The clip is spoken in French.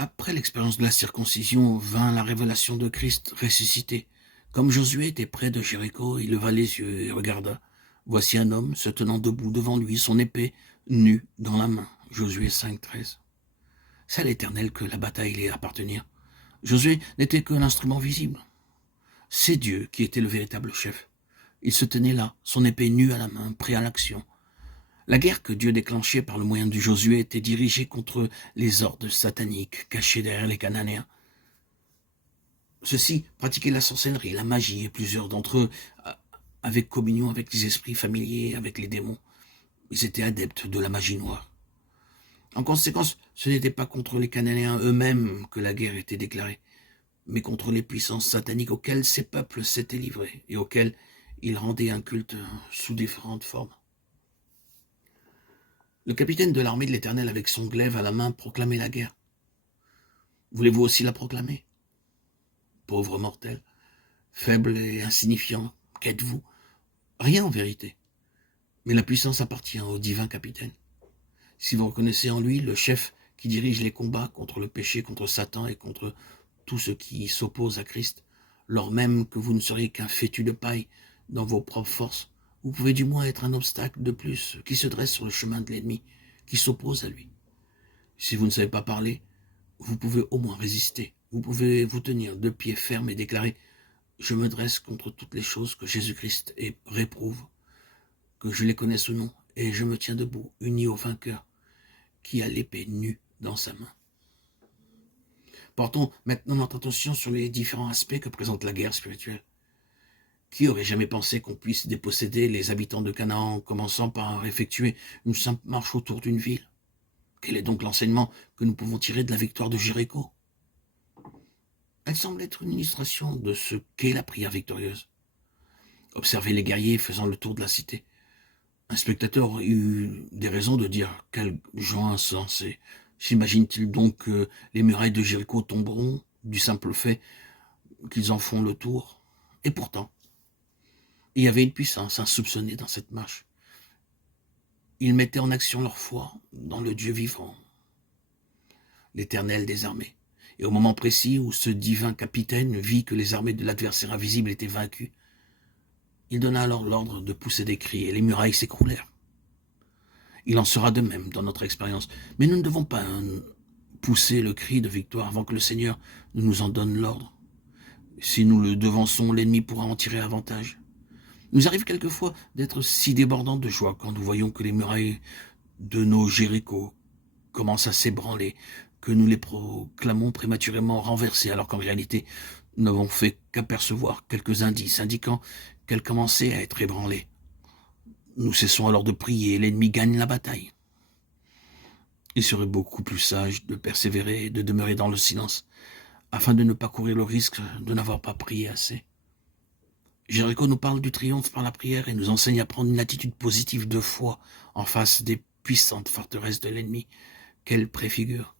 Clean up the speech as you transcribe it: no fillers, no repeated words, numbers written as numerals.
Après l'expérience de la circoncision vint la révélation de Christ ressuscité. Comme Josué était près de Jéricho, il leva les yeux et regarda. Voici un homme se tenant debout devant lui, son épée nue dans la main. Josué 5,13. C'est à l'Éternel que la bataille allait appartenir. Josué n'était que l'instrument visible. C'est Dieu qui était le véritable chef. Il se tenait là, son épée nue à la main, prêt à l'action. La guerre que Dieu déclenchait par le moyen de Josué était dirigée contre les hordes sataniques cachées derrière les Cananéens. Ceux-ci pratiquaient la sorcellerie, la magie, et plusieurs d'entre eux avaient communion avec les esprits familiers, avec les démons. Ils étaient adeptes de la magie noire. En conséquence, ce n'était pas contre les Cananéens eux-mêmes que la guerre était déclarée, mais contre les puissances sataniques auxquelles ces peuples s'étaient livrés et auxquelles ils rendaient un culte sous différentes formes. Le capitaine de l'armée de l'Éternel, avec son glaive à la main, proclamait la guerre. Voulez-vous aussi la proclamer? Pauvre mortel, faible et insignifiant, qu'êtes-vous? Rien en vérité. Mais la puissance appartient au divin capitaine. Si vous reconnaissez en lui le chef qui dirige les combats contre le péché, contre Satan et contre tout ce qui s'oppose à Christ, lors même que vous ne seriez qu'un fétu de paille dans vos propres forces, vous pouvez du moins être un obstacle de plus qui se dresse sur le chemin de l'ennemi, qui s'oppose à lui. Si vous ne savez pas parler, vous pouvez au moins résister. Vous pouvez vous tenir de pied ferme et déclarer « Je me dresse contre toutes les choses que Jésus-Christ réprouve, que je les connaisse ou non, et je me tiens debout, uni au vainqueur, qui a l'épée nue dans sa main. » Portons maintenant notre attention sur les différents aspects que présente la guerre spirituelle. Qui aurait jamais pensé qu'on puisse déposséder les habitants de Canaan en commençant par effectuer une simple marche autour d'une ville? Quel est donc l'enseignement que nous pouvons tirer de la victoire de Jéricho? Elle semble être une illustration de ce qu'est la prière victorieuse. Observez les guerriers faisant le tour de la cité. Un spectateur eut des raisons de dire « Quel gens insensé ! S'imagine-t-il donc que les murailles de Jéricho tomberont du simple fait qu'ils en font le tour? » Et pourtant, il y avait une puissance insoupçonnée dans cette marche. Ils mettaient en action leur foi dans le Dieu vivant, l'Éternel des armées. Et au moment précis où ce divin capitaine vit que les armées de l'adversaire invisible étaient vaincues, il donna alors l'ordre de pousser des cris et les murailles s'écroulèrent. Il en sera de même dans notre expérience, mais nous ne devons pas pousser le cri de victoire avant que le Seigneur ne nous en donne l'ordre. Si nous le devançons, l'ennemi pourra en tirer avantage. Nous arrive quelquefois d'être si débordants de joie quand nous voyons que les murailles de nos Jéricho commencent à s'ébranler, que nous les proclamons prématurément renversées, alors qu'en réalité, nous n'avons fait qu'apercevoir quelques indices indiquant qu'elles commençaient à être ébranlées. Nous cessons alors de prier et l'ennemi gagne la bataille. Il serait beaucoup plus sage de persévérer et de demeurer dans le silence, afin de ne pas courir le risque de n'avoir pas prié assez. Jéricho nous parle du triomphe par la prière et nous enseigne à prendre une attitude positive de foi en face des puissantes forteresses de l'ennemi qu'elle préfigure.